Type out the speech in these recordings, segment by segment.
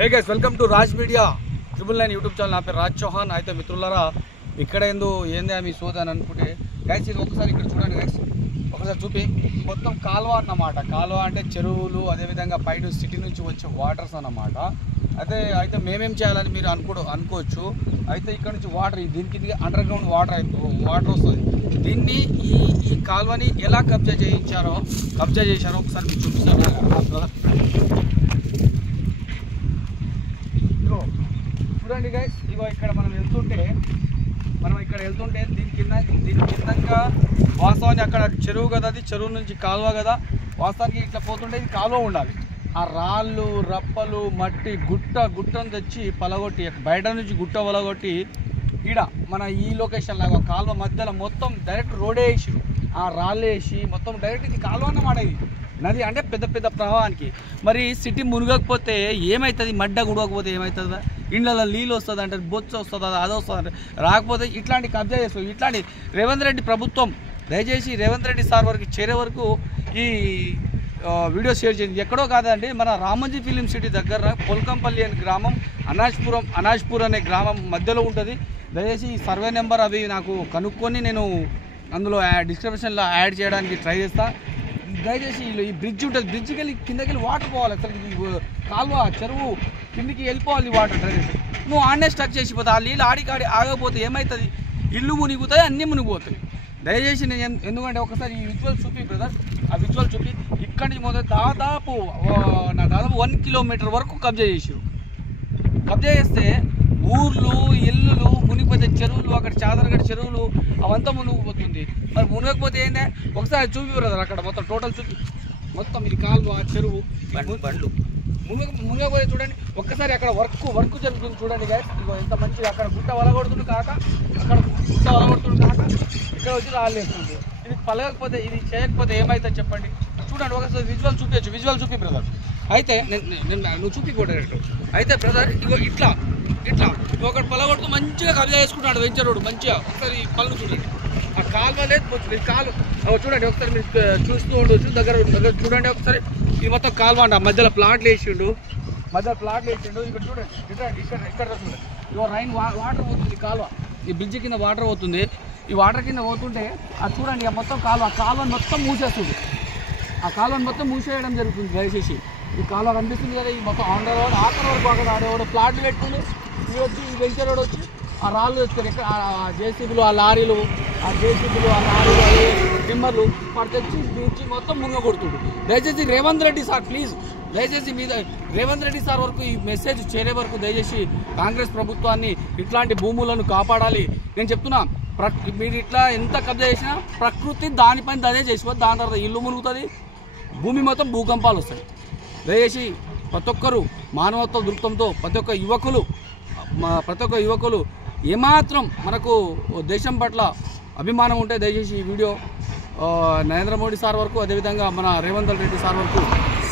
Hey guys welcome to Raj media 999 YouTube channel. నా పేరు రాజ్ చౌహాన్. అయితే మిత్రులారా, ఇక్కడ ఏంది మీ సోద అని అనుకుంటే గైస్, ఇది ఒకసారి ఇక్కడ చూడండి గైస్, ఒకసారి చూపి. మొత్తం కాలువ అన్నమాట. కాలువ అంటే చెరువులు, అదేవిధంగా పైన సిటీ నుంచి వచ్చే వాటర్స్ అన్నమాట. అయితే మేమేం చేయాలని మీరు అనుకోవచ్చు. అయితే ఇక్కడ నుంచి వాటర్, దీనికి అండర్ గ్రౌండ్ వాటర్ వస్తుంది. దీన్ని ఈ కాలువని ఎలా కబ్జా చేశారో ఒకసారి మీకు చూపిస్తాను. చూడండి గైస్, ఇగో ఇక్కడ మనం వెళ్తుంటే దీని కిందంగా వాస్తవానికి అక్కడ చెరువు కదా, అది చెరువు నుంచి కాలువ కదా. వాస్తవానికి ఇట్లా పోతుంటే ఇది కాలువ ఉండాలి. ఆ రాళ్ళు, రప్పలు, మట్టి, గుట్టను తెచ్చి పలగొట్టి, బయట నుంచి గుట్ట పలగొట్టి ఈడ మన ఈ లొకేషన్ లాగా కాలువ మధ్యలో మొత్తం డైరెక్ట్ రోడే వేసి, ఆ రాళ్ళు వేసి మొత్తం డైరెక్ట్ ఇది కాలువ అన్నమాట. ఇది నది అంటే పెద్ద ప్రవాహానికి. మరి సిటీ మునగకపోతే ఏమవుతుంది? మడ్డ గుడవకపోతే ఏమవుతుందా? ఇండ్లలో నీళ్ళు వస్తుంది అంటే బొచ్చు వస్తుందా, అది వస్తుంది అంటే రాకపోతే ఇట్లాంటి కబ్జా చేస్తుంది. ఇట్లాంటి రేవంత్ రెడ్డి ప్రభుత్వం దయచేసి రేవంత్ రెడ్డి సార్ వరకు చేరే వరకు ఈ వీడియో షేర్ చేయండి. ఎక్కడో కాదండి, మన రామోజీ ఫిలిం సిటీ దగ్గర పొల్కంపల్లి అనే గ్రామం, అనాజ్పూర్ అనే గ్రామం మధ్యలో ఉంటుంది. దయచేసి ఈ సర్వే నెంబర్ అవి నాకు కనుక్కొని నేను అందులో డిస్క్రిప్షన్లో యాడ్ చేయడానికి ట్రై చేస్తాను. దయచేసి ఈ బ్రిడ్జ్ ఉంటుంది, బ్రిడ్జ్కి వెళ్ళి కిందకి వెళ్ళి వాటర్ పోవాలి. అసలు కాలువ చెరువు కిందికి వెళ్ళిపోవాలి వాటర్ డ్రైనేజ్. నువ్వు ఆడనే స్టక్ చేసిపోతావు. ఆ నీళ్ళు ఆడికాడి ఆగకపోతే ఏమవుతుంది? ఇల్లు మునిగిపోతాయి, అన్నీ మునిగిపోతాయి. దయచేసి నేను ఎందుకంటే ఒకసారి ఈ విజువల్ చూపి బ్రదర్, ఆ విజువల్ చూపి. ఇక్కడి నుంచి మొదలు దాదాపు 1 కిలోమీటర్ వరకు కబ్జా చేసారు. కబ్జా చేస్తే ఊర్లు, ఇల్లులు మునిగిపోతే, చెరువులు, అక్కడ చాదరగడ్డ చెరువులు అవంతా మునిగిపోతుంది. మరి మునగకపోతే ఏందే? ఒకసారి చూపి బ్రదర్, అక్కడ మొత్తం టోటల్ చూపి. మొత్తం ఇది కాలువ, చెరువు, బండ్లు మునగపోతే చూడండి. ఒక్కసారి అక్కడ వర్క్ జరుగుతుంది చూడండి గాయస్. ఇగో ఎంత మంచిగా అక్కడ గుట్ట వలగొడుతుంది కాక, ఇక్కడ వచ్చి రాలేస్తుంది. ఇది పలగకపోతే, ఇది చేయకపోతే ఏమవుతుంది చెప్పండి? చూడండి ఒకసారి విజువల్ చూపి బ్రదర్. అయితే నువ్వు చూపి కూడా. అయితే బ్రదర్ ఇగో ఇట్లా ఒకటి పలగొడుతూ మంచిగా కబ్జా చేసుకుంటాడు వెంచరోడు మంచిగా. ఒకసారి పనులు చూడండి. ఆ కాలువ లేదు చూడండి ఒకసారి మీరు చూస్తూ ఉండొచ్చు. దగ్గర చూడండి ఒకసారి. ఇది మొత్తం కాలువ అంట, మధ్యలో ప్లాట్లు వేసిండు. ఇక్కడ చూడండి, ఇక్కడ చూడండి. ఇగో రైన్ వాటర్ పోతుంది, కాలువ ఈ బ్రిడ్జ్ కింద వాటర్ పోతుంది. ఈ వాటర్ కింద పోతుంటే అది చూడండి, ఇక మొత్తం కాలువని మొత్తం మూసేస్తుంది. ఆ కాలువని మొత్తం మూసేయడం జరుగుతుంది. దయచేసి ఈ కాలువ కనిపిస్తుంది కదా, ఈ మొత్తం ఆంధ్ర రోడ్ ఆఖరి వరకు అక్కడ ఆడేవాడు ప్లాట్లు పెట్టుకుని ఇవి వచ్చి ఈ వెంచర్ రోడ్ వచ్చి ఆ రాళ్ళు తెచ్చుకొని ఇక్కడ జేసీబీలు, ఆ లారీలు, టిమ్మర్లు వాడు తెచ్చి తెచ్చి మొత్తం మునగొడుతుంది. దయచేసి రేవంత్ రెడ్డి సార్ ప్లీజ్, దయచేసి మీద రేవంత్ రెడ్డి సార్ వరకు ఈ మెసేజ్ చేరే వరకు దయచేసి కాంగ్రెస్ ప్రభుత్వాన్ని ఇట్లాంటి భూములను కాపాడాలి. నేను చెప్తున్నా, మీరు ఇట్లా ఎంత కబ్జా చేసినా ప్రకృతి దానిపైన అదే చేసిపోతుంది. దాని తర్వాత ఇల్లు మునుగుతుంది, భూమి మొత్తం భూకంపాలు వస్తాయి. దయచేసి ప్రతి ఒక్కరు మానవత్వ దృక్పథంతో ప్రతి ఒక్క యువకులు ఏమాత్రం మనకు దేశం పట్ల అభిమానం ఉంటే దయచేసి ఈ వీడియో నరేంద్ర మోడీ సార్ వరకు, అదేవిధంగా మన రేవంత్ రెడ్డి సార్ వరకు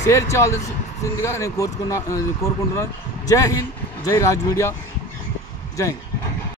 షేర్ చేయాల్సిందిగా నేను కోరుకుంటున్నాను. జై హింద్, జై రాజ్ మీడియా, జై హింద్.